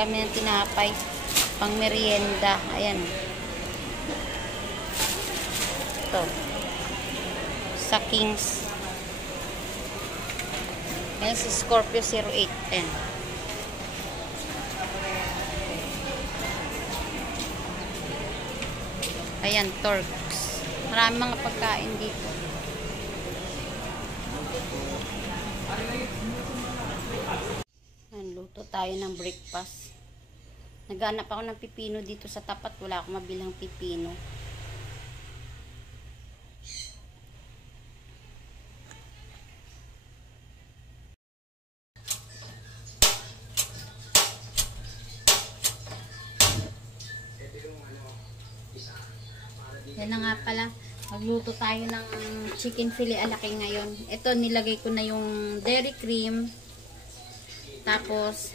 kami ng tinapay. Pang merienda. Ayan. Ito. Sa Kings. Ayan si Scorpio 08. Ayan. Ayan, Turks. Marami mga pagkain dito. Ayan, luto tayo ng breakfast. Naghanap ako ng pipino dito sa tapat. Wala akong mabilang pipino. Yan na nga pala. Magluto tayo ng chicken filet alaki ngayon. Ito, nilagay ko na yung dairy cream. Tapos,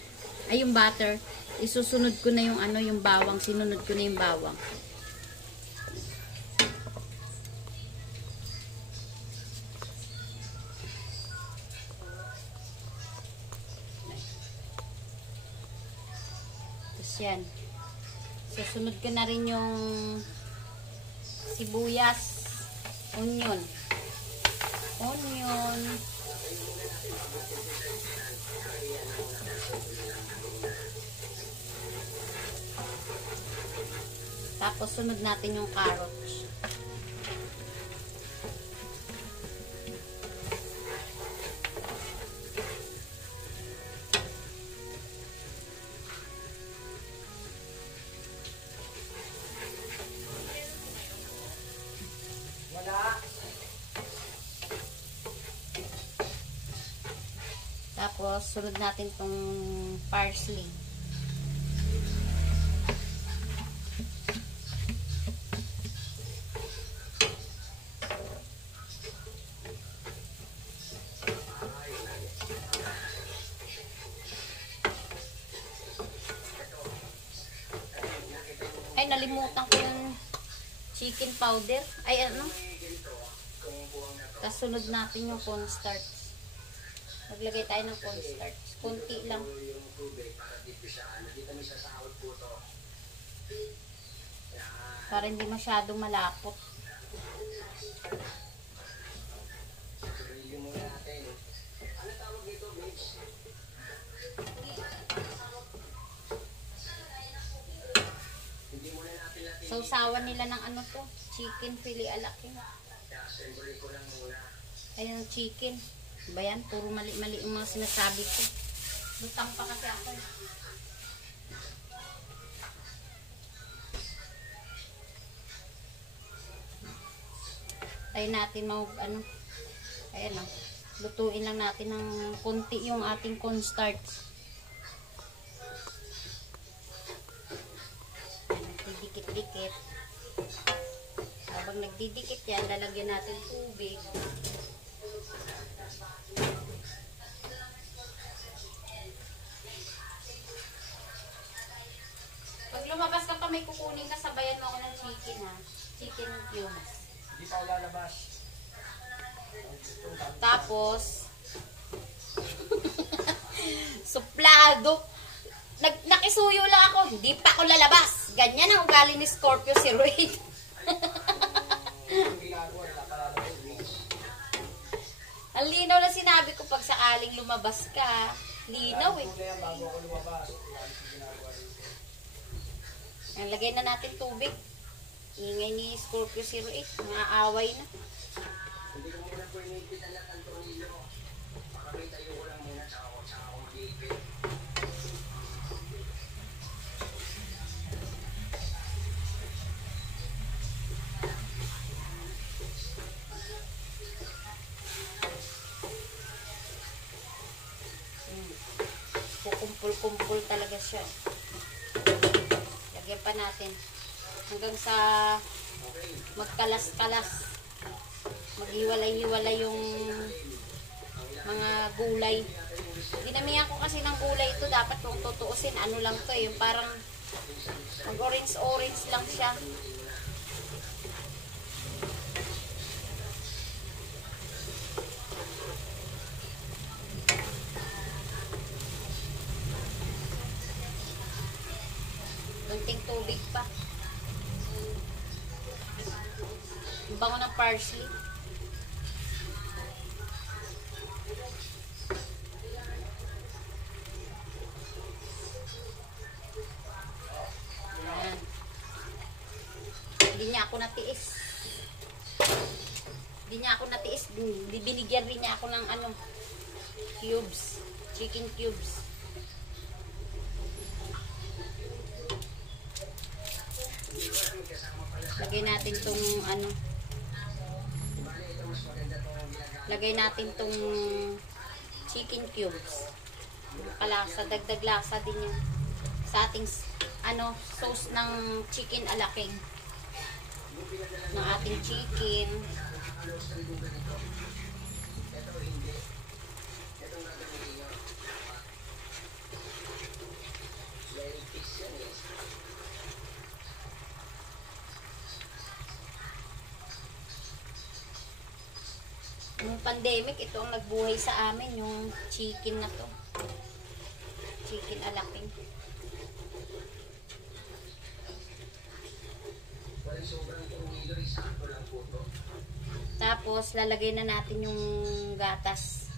ay yung butter. Isusunod ko na yung ano, yung bawang. Sinunod ko na yung bawang. Tapos yan. Susunod ko na rin yung sibuyas, onion. Tapos sunod natin yung carrots. Tapos, sunod natin tong parsley. Ay, nalimutan ko yung chicken powder. Ay, ano? Tapos, sunod natin yung cornstarch. Maglagay tayo ng cornstarch. Kunti lang. Para hindi masyadong malapot. Sausawan nila ng ano to? Chicken filet alaki. Ayan ang chicken. Ba yan? Puro mali-mali yung mga sinasabi ko. Lutang pa kasi ako. Tayo natin ano. Ayan o. Lutuin lang natin ng konti yung ating cornstarch. Didikit-dikit. Habang nagdidikit yan, lalagyan natin tubig. Lumabas ka pa, may kukunin ka, sabayan mo ako ng chicken ha. Chicken cubes. Hindi pa ako lalabas. Tapos, suplado. Nakisuyo lang ako, hindi pa ako lalabas. Ganyan ang ugali ni Scorpio 08. Ang linaw na sinabi ko pag sakaling lumabas ka. Linaw eh. Bago ako lumabas. Lagay na natin tubig. Ingay ni Scorpio 08. Maaaway na. Hindi ko muna po inipitan na ang tornilyo. Baka may tayo ko lang muna tsaka ako mag-iipit. Kukumpul-kumpul talaga siya. Lagyan pa natin hanggang sa magkalas-kalas, maghiwalay-hiwalay yung mga gulay. Dinamihan ko kasi ng gulay ito. Dapat kung tutuusin, ano lang to yung parang mag-orange-orange lang siya. konting tubig pa. Ang bango ng parsley. Ayan. Hindi niya ako natiis. Binigyan rin niya ako ng ano, cubes. Chicken cubes. Lagay natin tong ano. Lagay natin tong chicken cubes. Palasa, dagdag lasa din yan. Sa ating ano, sauce ng chicken alaking. Ng ating chicken. Nung pandemic, ito ang nagbuhay sa amin, yung chicken na to. Chicken alaking. Tapos, lalagay na natin yung gatas.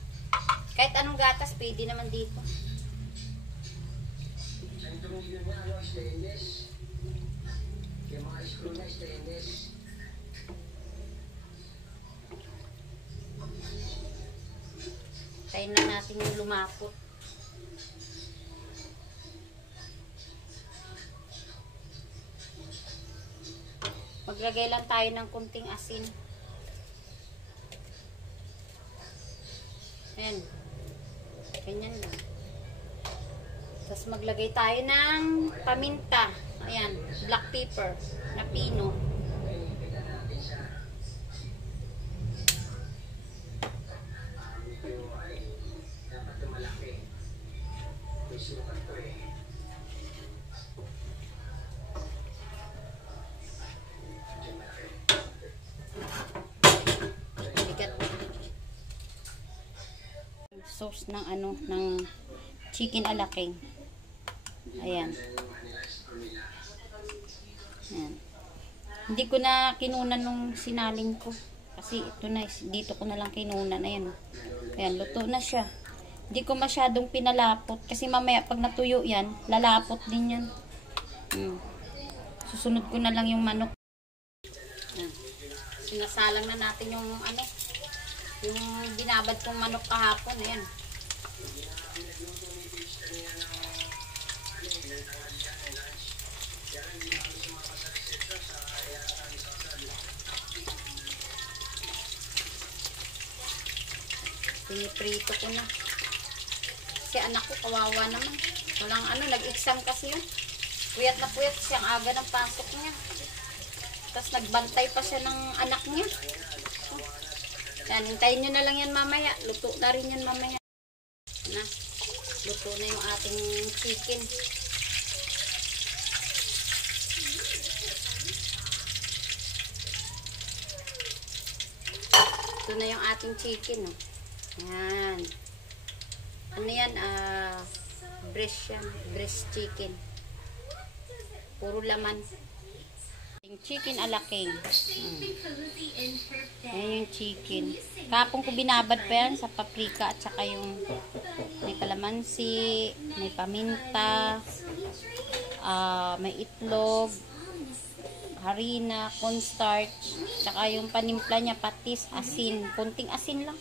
Kahit anong gatas, pwede naman dito. Tayin na natin yung lumapot. Maglagay lang tayo ng kunting asin. Ayan. Ganyan lang. Tapos maglagay tayo ng paminta. Ayan. Black pepper na pino. Sauce ng ano, ng chicken alaking. Ayan. Ayan. Hindi ko na kinunan nung sinaling ko. Kasi ito na, dito ko na lang kinunan. Ayan. Ayan, luto na siya. Hindi ko masyadong pinalapot. Kasi mamaya pag natuyo yan, lalapot din yan. Susunod ko na lang yung manok. Ayan. Sinasalang na natin yung ano, yung binabad kong manok kahapon. Ayan. Piniprito ko na. Kasi anak ko kawawa naman. Walang ano, nag-exam kasi yun. Puyat na puyat siyang aga ng pasok niya. Tapos nagbantay pa siya ng anak niya. Yan, hintayin nyo na lang yan mamaya. Luto na rin yan mamaya. Na, luto na yung ating chicken. Ito na yung ating chicken. Oh. Yan. Ano yan? Breast yan. Breast chicken. Puro laman. Chicken alaking. Ayan yung chicken. Kapong ko binabad pa yan sa paprika at saka yung may kalamansi, may paminta, may itlog, harina, cornstarch, saka yung panimpla niya, patis, asin. Kunting asin lang.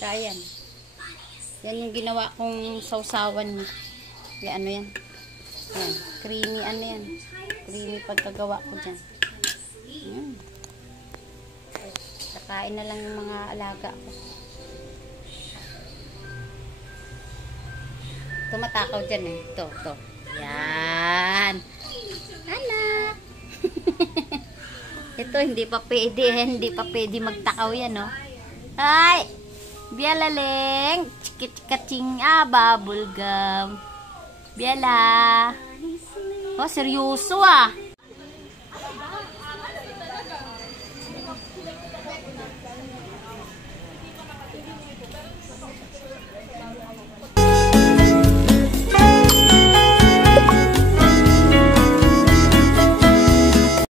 Kaya yan. Yan yung ginawa kong sausawan niya. Yan, ano yan? Yan. Creamy, ano yan? Creamy pagkagawa ko dyan. Kakain na lang yung mga alaga ko. Tumatakaw dyan eh. Ito. Yan. Anak. Ito, hindi pa pwede magtakaw yan, no? Ay! Bialaleng! Chikit-chikating, bubble gum. Biala. Oh, seryoso ah.